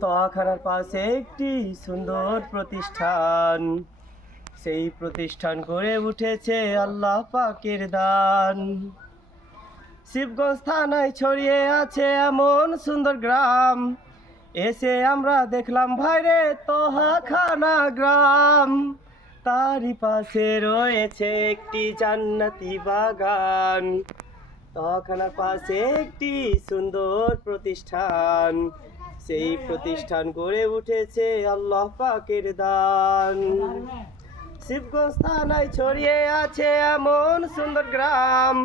তখানার পাশে একটি সুন্দর প্রতিষ্ঠান। সেই প্রতিষ্ঠান করে উঠেছে আল্লাহ পাকের দান। শিবগঞ্জ থানায় ছড়িয়ে আছে এমন সুন্দর গ্রাম। এসে আমরা দেখলাম, ভাইরে, তোহাখানা গ্রাম। তারই পাশে রয়েছে একটি জান্নাতি বাগান। তখানার পাশে একটি সুন্দর প্রতিষ্ঠান। সেই প্রতিষ্ঠান গড়ে উঠেছে আল্লাহ পাকের দান। শিবগঞ্জ থানায় ছড়িয়ে আছে এমন সুন্দর গ্রাম।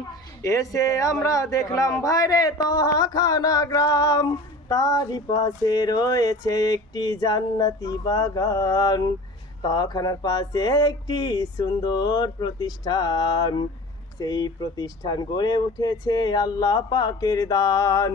এসে আমরা দেখলাম ভাইরে তহাখানা গ্রাম। তারই পাশে রয়েছে একটি জান্নাতি বাগান। তখানার পাশে একটি সুন্দর প্রতিষ্ঠান। সেই প্রতিষ্ঠান গড়ে উঠেছে আল্লাহ পাকের দান।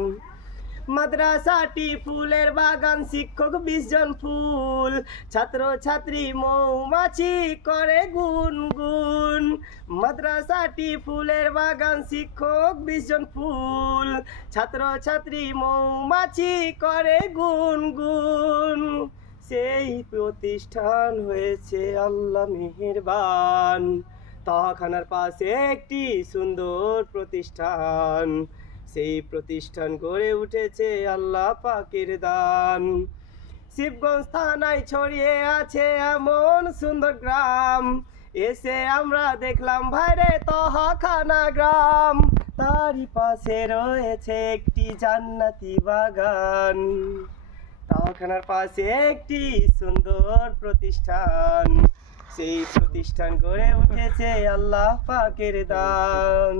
মাদ্রাসাটি ফুলের বাগান, শিক্ষক বিশ জন ফুল। ছাত্র ছাত্রী মৌমাছি করে গুনগুন। মাদ্রাসাটি ফুলের বাগান, শিক্ষক বিশ জন ফুল। ছাত্র ছাত্রী মৌমাছি করে গুনগুন। সেই প্রতিষ্ঠান হয়েছে আল্লাহ মেহেরবান। তখানার পাশে একটি সুন্দর প্রতিষ্ঠান। সেই প্রতিষ্ঠান গড়ে উঠেছে আল্লাহ পাকের দান। শিবগঞ্জ থানায় ছড়িয়ে আছে এমন সুন্দর গ্রাম। এসে আমরা দেখলাম, ভাইরে তহাখানা গ্রাম। তারই পাশে রয়েছে একটি জান্নাতি বাগান। তখানার পাশে একটি সুন্দর প্রতিষ্ঠান। সেই প্রতিষ্ঠান গড়ে উঠেছে আল্লাহ পাকের দান।